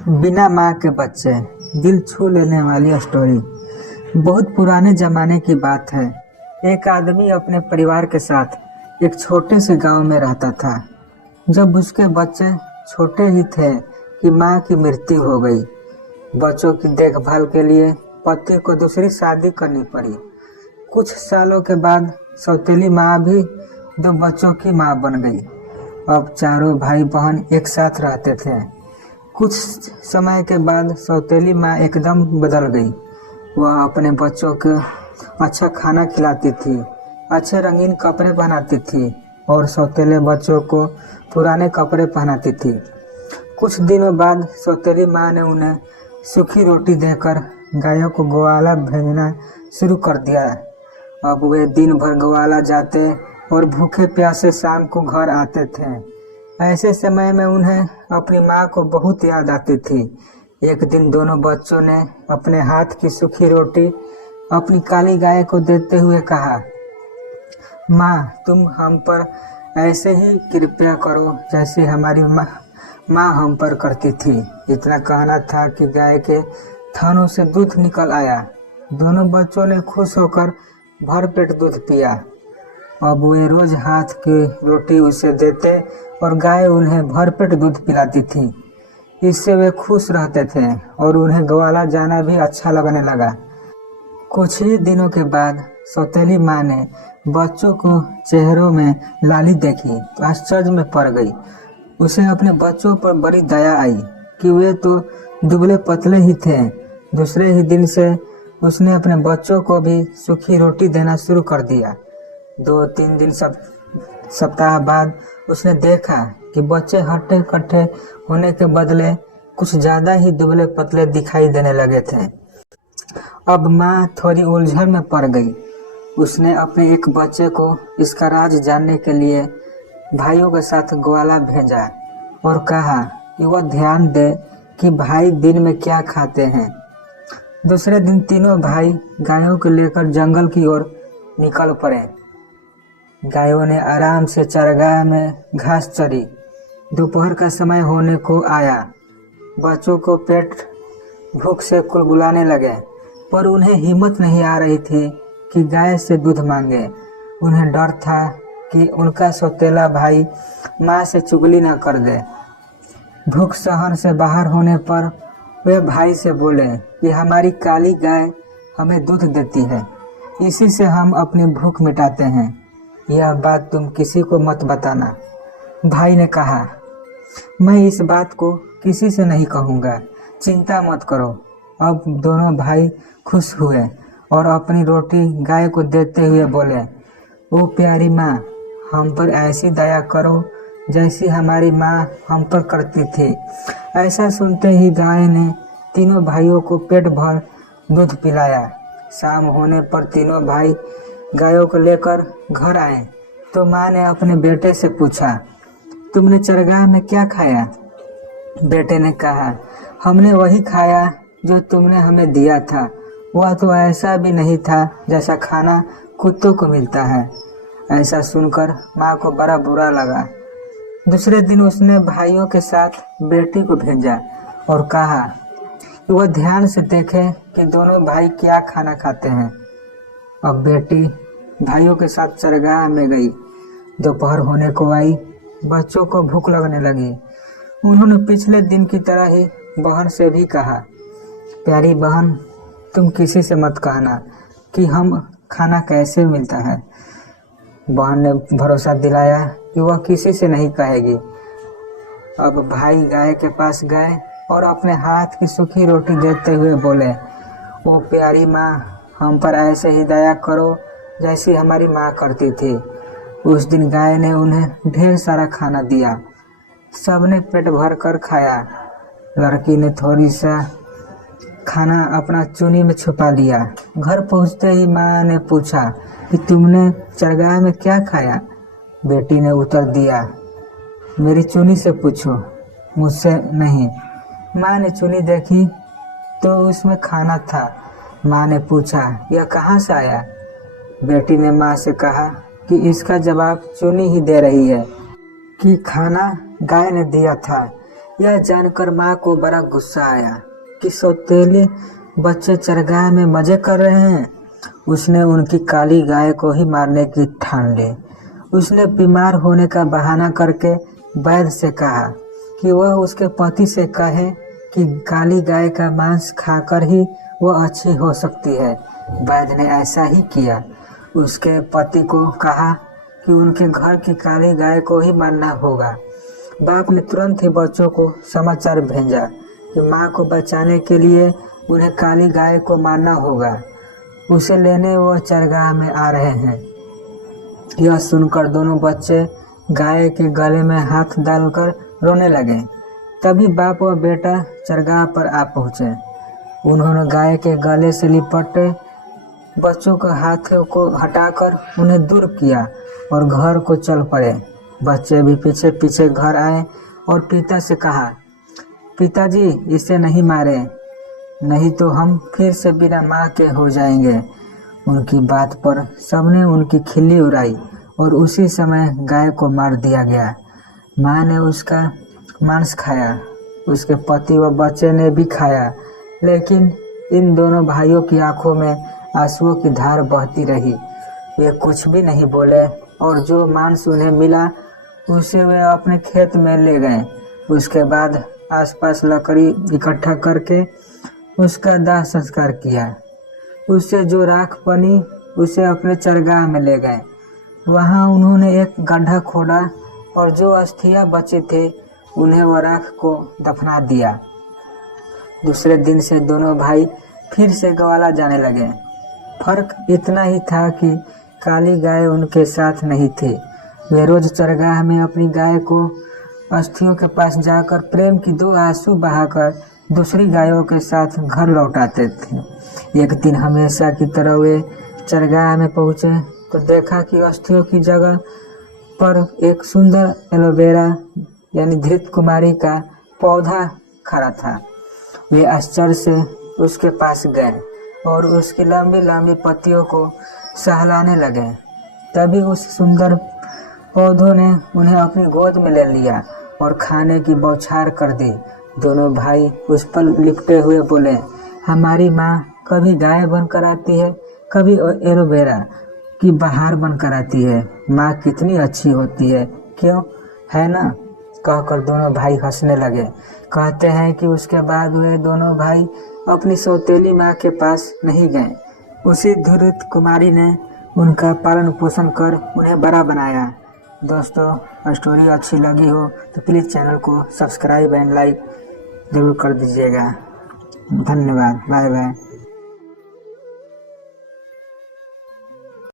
बिना माँ के बच्चे, दिल छू लेने वाली स्टोरी। बहुत पुराने जमाने की बात है। एक आदमी अपने परिवार के साथ एक छोटे से गांव में रहता था। जब उसके बच्चे छोटे ही थे कि माँ की मृत्यु हो गई। बच्चों की देखभाल के लिए पति को दूसरी शादी करनी पड़ी। कुछ सालों के बाद सौतेली माँ भी दो बच्चों की माँ बन गई। अब चारों भाई बहन एक साथ रहते थे। कुछ समय के बाद सौतेली माँ एकदम बदल गई। वह अपने बच्चों को अच्छा खाना खिलाती थी, अच्छे रंगीन कपड़े पहनाती थी और सौतेले बच्चों को पुराने कपड़े पहनाती थी। कुछ दिनों बाद सौतेली माँ ने उन्हें सूखी रोटी देकर गायों को ग्वाला भेजना शुरू कर दिया। अब वे दिन भर ग्वाला जाते और भूखे प्यासे शाम को घर आते थे। ऐसे समय में उन्हें अपनी माँ को बहुत याद आती थी। एक दिन दोनों बच्चों ने अपने हाथ की सूखी रोटी अपनी काली गाय को देते हुए कहा, माँ, तुम हम पर ऐसे ही कृपया करो जैसे हमारी माँ हम पर करती थी। इतना कहना था कि गाय के थनों से दूध निकल आया। दोनों बच्चों ने खुश होकर भरपेट दूध पिया। अब वे रोज हाथ की रोटी उसे देते और गाय उन्हें भरपेट दूध पिलाती थी। इससे वे खुश रहते थे और उन्हें ग्वाला जाना भी अच्छा लगने लगा। कुछ ही दिनों के बाद सौतेली माँ ने बच्चों को चेहरों में लाली देखी तो आश्चर्य में पड़ गई। उसे अपने बच्चों पर बड़ी दया आई कि वे तो दुबले पतले ही थे। दूसरे ही दिन से उसने अपने बच्चों को भी सूखी रोटी देना शुरू कर दिया। 2-3 दिन सप्ताह बाद उसने देखा कि बच्चे हट्टे कट्टे होने के बदले कुछ ज्यादा ही दुबले पतले दिखाई देने लगे थे। अब माँ थोड़ी उलझन में पड़ गई। उसने अपने एक बच्चे को इसका राज जानने के लिए भाइयों के साथ ग्वाला भेजा और कहा कि वह ध्यान दे कि भाई दिन में क्या खाते हैं। दूसरे दिन तीनों भाई गायों को लेकर जंगल की ओर निकल पड़े। गायों ने आराम से चरगाह में घास चरी। दोपहर का समय होने को आया। बच्चों को पेट भूख से कुलबुलाने लगे, पर उन्हें हिम्मत नहीं आ रही थी कि गाय से दूध मांगे। उन्हें डर था कि उनका सौतेला भाई माँ से चुगली न कर दे। भूख सहन से बाहर होने पर वे भाई से बोले कि हमारी काली गाय हमें दूध देती है, इसी से हम अपनी भूख मिटाते हैं। यह बात तुम किसी को मत बताना। भाई ने कहा, मैं इस बात को किसी से नहीं कहूँगा, चिंता मत करो। अब दोनों भाई खुश हुए और अपनी रोटी गाय को देते हुए बोले, ओ प्यारी माँ, हम पर ऐसी दया करो जैसी हमारी माँ हम पर करती थी। ऐसा सुनते ही गाय ने तीनों भाइयों को पेट भर दूध पिलाया। शाम होने पर तीनों भाई गायों को लेकर घर आए तो माँ ने अपने बेटे से पूछा, तुमने चरगाह में क्या खाया? बेटे ने कहा, हमने वही खाया जो तुमने हमें दिया था। वह तो ऐसा भी नहीं था जैसा खाना कुत्तों को मिलता है। ऐसा सुनकर माँ को बड़ा बुरा लगा। दूसरे दिन उसने भाइयों के साथ बेटी को भेजा और कहा कि वह ध्यान से देखे कि दोनों भाई क्या खाना खाते हैं। अब बेटी भाइयों के साथ चरगाह में गई। दोपहर होने को आई। बच्चों को भूख लगने लगी। उन्होंने पिछले दिन की तरह ही बहन से भी कहा, प्यारी बहन, तुम किसी से मत कहना कि हम खाना कैसे मिलता है। बहन ने भरोसा दिलाया कि वह किसी से नहीं कहेगी। अब भाई गाय के पास गए और अपने हाथ की सूखी रोटी देते हुए बोले, ओ प्यारी माँ, हम पर ऐसे ही दया करो जैसी हमारी माँ करती थी। उस दिन गाय ने उन्हें ढेर सारा खाना दिया। सबने पेट भर कर खाया। लड़की ने थोड़ी सा खाना अपना चुन्नी में छुपा लिया। घर पहुँचते ही माँ ने पूछा कि तुमने चरगाह में क्या खाया? बेटी ने उत्तर दिया, मेरी चुन्नी से पूछो, मुझसे नहीं। माँ ने चुन्नी देखी तो उसमें खाना था। माँ ने पूछा, यह कहाँ से आया? बेटी ने माँ से कहा कि इसका जवाब चुन्नी ही दे रही है कि खाना गाय ने दिया था। यह जानकर माँ को बड़ा गुस्सा आया कि सौतेले बच्चे चरगाह में मजे कर रहे हैं। उसने उनकी काली गाय को ही मारने की ठान ली। उसने बीमार होने का बहाना करके वैद्य से कहा कि वह उसके पति से कहे कि काली गाय का मांस खाकर ही वह अच्छी हो सकती है। वैद्य ने ऐसा ही किया। उसके पति को कहा कि उनके घर की काली गाय को ही मारना होगा। बाप ने तुरंत ही बच्चों को समाचार भेजा कि माँ को बचाने के लिए उन्हें काली गाय को मारना होगा। उसे लेने वह चरगाह में आ रहे हैं। यह सुनकर दोनों बच्चे गाय के गले में हाथ डालकर रोने लगे। तभी बाप व बेटा चरगाह पर आ पहुँचे। उन्होंने गाय के गले से लिपटे बच्चों के हाथों को हटाकर उन्हें दूर किया और घर को चल पड़े। बच्चे भी पीछे पीछे घर आए और पिता से कहा, पिताजी इसे नहीं मारे, नहीं तो हम फिर से बिना माँ के हो जाएंगे। उनकी बात पर सबने उनकी खिल्ली उड़ाई और उसी समय गाय को मार दिया गया। माँ ने उसका मांस खाया, उसके पति व बच्चे ने भी खाया, लेकिन इन दोनों भाइयों की आंखों में आंसुओं की धार बहती रही। वे कुछ भी नहीं बोले और जो मांस उन्हें मिला उसे वे अपने खेत में ले गए। उसके बाद आसपास लकड़ी इकट्ठा करके उसका दाह संस्कार किया। उससे जो राख बनी उसे अपने चरगाह में ले गए। वहां उन्होंने एक गड्ढा खोदा और जो अस्थियां बचे थे उन्हें वह राख को दफना दिया। दूसरे दिन से दोनों भाई फिर से ग्वाला जाने लगे। फर्क इतना ही था कि काली गाय उनके साथ नहीं थी। वे रोज चरगाह में अपनी गाय को अस्थियों के पास जाकर प्रेम की 2 आंसू बहाकर दूसरी गायों के साथ घर लौटाते थे। एक दिन हमेशा की तरह वे चरगाह में पहुंचे तो देखा कि अस्थियों की जगह पर एक सुंदर एलोवेरा यानी धृत कुमारी का पौधा खड़ा था। वे आश्चर्य से उसके पास गए और उसकी लंबी लंबी पत्तियों को सहलाने लगे। तभी उस सुंदर पौधों ने उन्हें अपनी गोद में ले लिया और खाने की बौछार कर दी। दोनों भाई उस पर लिपटे हुए बोले, हमारी माँ कभी गाय बनकर आती है, कभी एलोवेरा की बहार बनकर आती है। माँ कितनी अच्छी होती है, क्यों है ना? कहकर दोनों भाई हंसने लगे। कहते हैं कि उसके बाद वे दोनों भाई अपनी सौतेली माँ के पास नहीं गए। उसी धृत कुमारी ने उनका पालन पोषण कर उन्हें बड़ा बनाया। दोस्तों, स्टोरी अच्छी लगी हो तो प्लीज़ चैनल को सब्सक्राइब एंड लाइक ज़रूर कर दीजिएगा। धन्यवाद। बाय बाय।